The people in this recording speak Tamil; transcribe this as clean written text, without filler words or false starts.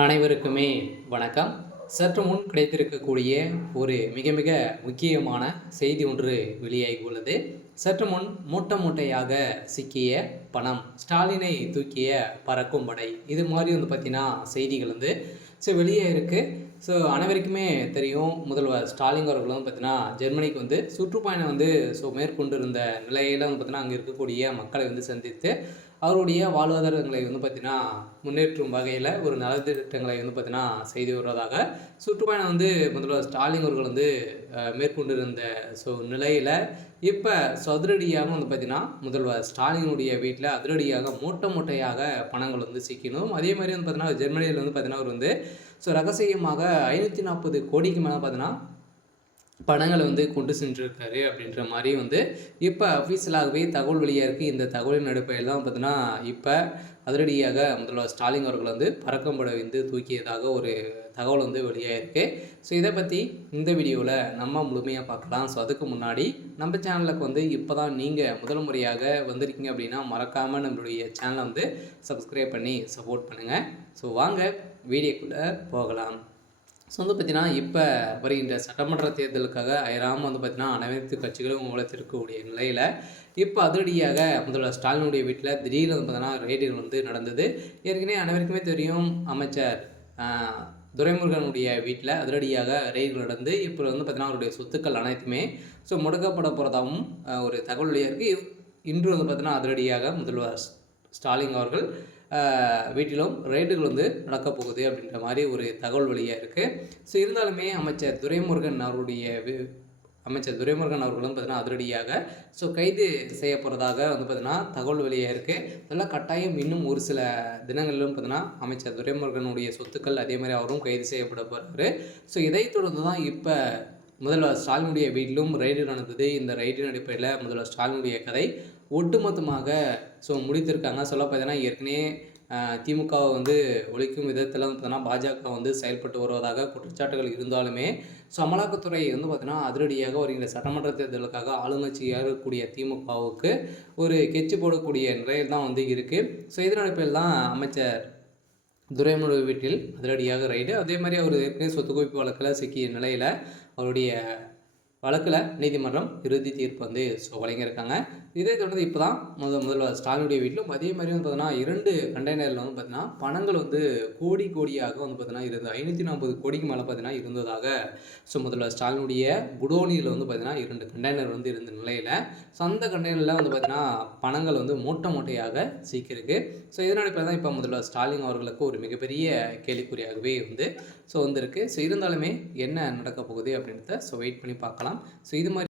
அனைவருக்குமே வணக்கம். சற்று முன் கிடைத்திருக்கக்கூடிய ஒரு மிக மிக முக்கியமான செய்தி ஒன்று வெளியாகி உள்ளது. சற்று முன் மூட்டை மூட்டையாக சிக்கிய பணம், ஸ்டாலினை தூக்கிய பறக்கும் படை, இது மாதிரி பார்த்தீங்கன்னா செய்திகள் வெளியே இருக்குது. அனைவருக்குமே தெரியும், முதல்வர் ஸ்டாலின் அவர்கள் பார்த்தீங்கன்னா ஜெர்மனிக்கு சுற்றுப்பயணம் மேற்கொண்டிருந்த நிலையில் பார்த்தீங்கன்னா அங்கே இருக்கக்கூடிய மக்களை சந்தித்து அவருடைய வாழ்வாதாரங்களை பார்த்தீங்கன்னா முன்னேற்றும் வகையில் ஒரு நலத்திட்டங்களை பார்த்தீங்கன்னா செய்து வருவதாக சுற்றுப்பயணம் முதல்வர் ஸ்டாலின் அவர்கள் மேற்கொண்டிருந்த நிலையில் இப்போ அதிரடியாக பார்த்தீங்கன்னா முதல்வர் ஸ்டாலினுடைய வீட்டில் அதிரடியாக மூட்டை மூட்டையாக பணங்கள் சிக்கணும். அதே மாதிரி பார்த்தீங்கன்னா ஜெர்மனியில் பார்த்தீங்கன்னா அவர் ரகசியமாக 540 கோடிக்கு மேலே பார்த்தீங்கன்னா பணங்களை கொண்டு சென்றிருக்காரு அப்படின்ற மாதிரி இப்போ அஃபீஷியலாகவே தகவல் வெளியாக இருக்குது. இந்த தகவலின் அடிப்படையில் தான் பார்த்தீங்கன்னா இப்போ அதிரடியாக முதல்வர் ஸ்டாலின் அவர்கள் பறக்கம்படை தூக்கியதாக ஒரு தகவல் வெளியாக இருக்குது. இதை பற்றி இந்த வீடியோவில் நம்ம முழுமையாக பார்க்கலாம். அதுக்கு முன்னாடி நம்ம சேனலுக்கு இப்போ தான் நீங்கள் முதல் முறையாக வந்திருக்கீங்க அப்படின்னா மறக்காமல் நம்மளுடைய சேனலை சப்ஸ்கிரைப் பண்ணி சப்போர்ட் பண்ணுங்கள். வாங்க வீடியோக்குள்ளே போகலாம். பார்த்தீங்கன்னா இப்போ வருகின்ற சட்டமன்ற தேர்தலுக்காக அயராமல் பார்த்தீங்கன்னா அனைத்து கட்சிகளும் உழைத்திருக்கக்கூடிய நிலையில் இப்போ அதிரடியாக முதல்வர் ஸ்டாலினுடைய வீட்டில் திடீர்னு பார்த்தீங்கன்னா ரெய்டுகள் நடந்தது. ஏற்கனவே அனைவருக்குமே தெரியும், அமைச்சர் துரைமுருகனுடைய வீட்டில் அதிரடியாக ரெய்டுகள் நடந்து இப்போ பார்த்தீங்கன்னா அவருடைய சொத்துக்கள் அனைத்துமே முடக்கப்பட போகிறதாகவும் ஒரு தகவல் வெளியாக இருக்குது. இன்று பார்த்தீங்கன்னா அதிரடியாக முதல்வர் ஸ்டாலின் அவர்கள் வீட்டிலும் ரெய்டுகள் நடக்கப் போகுது அப்படின்ற மாதிரி ஒரு தகவல் வெளியாக இருக்குது. இருந்தாலுமே அமைச்சர் துரைமுருகன் அவர்களும் பார்த்தீங்கன்னா அதிரடியாக கைது செய்ய போகிறதாக பார்த்தீங்கன்னா தகவல் வெளியாக இருக்குது. அதெல்லாம் கட்டாயம் இன்னும் ஒரு சில தினங்களிலும் பார்த்தீங்கன்னா அமைச்சர் துரைமுருகனுடைய சொத்துக்கள் அதே மாதிரி அவரும் கைது செய்யப்பட போகிறாரு. இதைத் தொடர்ந்து தான் இப்போ முதல்வர் ஸ்டாலினுடைய வீட்டிலும் ரெய்டு நடந்தது. இந்த ரெய்டின் அடிப்படையில் முதல்வர் ஸ்டாலினுடைய கதை ஒட்டுமொத்தமாக முடித்திருக்காங்க. சொல்ல பார்த்தீங்கன்னா ஏற்கனவே திமுகவை ஒழிக்கும் விதத்தில் பார்த்தீங்கன்னா பாஜக செயல்பட்டு வருவதாக குற்றச்சாட்டுகள் இருந்தாலுமே அமலாக்கத்துறை பார்த்தீங்கன்னா அதிரடியாக வருகின்ற சட்டமன்ற தேர்தலுக்காக ஆளுங்கட்சியாக இருக்கக்கூடிய திமுகவுக்கு ஒரு கெச்சு போடக்கூடிய நிலையில் தான் இருக்குது. இதன் அடிப்படையில் தான் அமைச்சர் துரைமுருகன் வீட்டில் அதிரடியாக ரைடு. அதே மாதிரி அவர் ஏற்கனவே சொத்து குவிப்பு வழக்கில் சிக்கிய நிலையில் அவருடைய வழக்கில் நீதிமன்றம் இறுதி தீர்ப்பு வழங்கியிருக்காங்க. இதே தொடர்ந்து இப்போ தான் முதல்வர் ஸ்டாலினுடைய வீட்டிலும் அதே மாதிரி பார்த்தீங்கன்னா 2 கண்டெய்னரில் பார்த்தீங்கன்னா பணங்கள் கோடி கோடியாக பார்த்தீங்கன்னா இருந்தது. 540 கோடிக்கு மேலே பார்த்தீங்கன்னா இருந்ததாக முதல்வர் ஸ்டாலினுடைய குடோனியில் பார்த்தீங்கன்னா 2 கண்டெய்னர் இருந்த நிலையில் அந்த கண்டெய்னரில் பார்த்தீங்கன்னா பணங்கள் மூட்டை மூட்டையாக சிக்கியிருக்கு. இதனால் தான் இப்போ முதல்வர் ஸ்டாலின் அவர்களுக்கு ஒரு மிகப்பெரிய கேள்விக்குறியாகவே வந்திருக்கு. இருந்தாலுமே என்ன நடக்க போகுது அப்படின்றத வெயிட் பண்ணி பார்க்கலாம். இது மாதிரி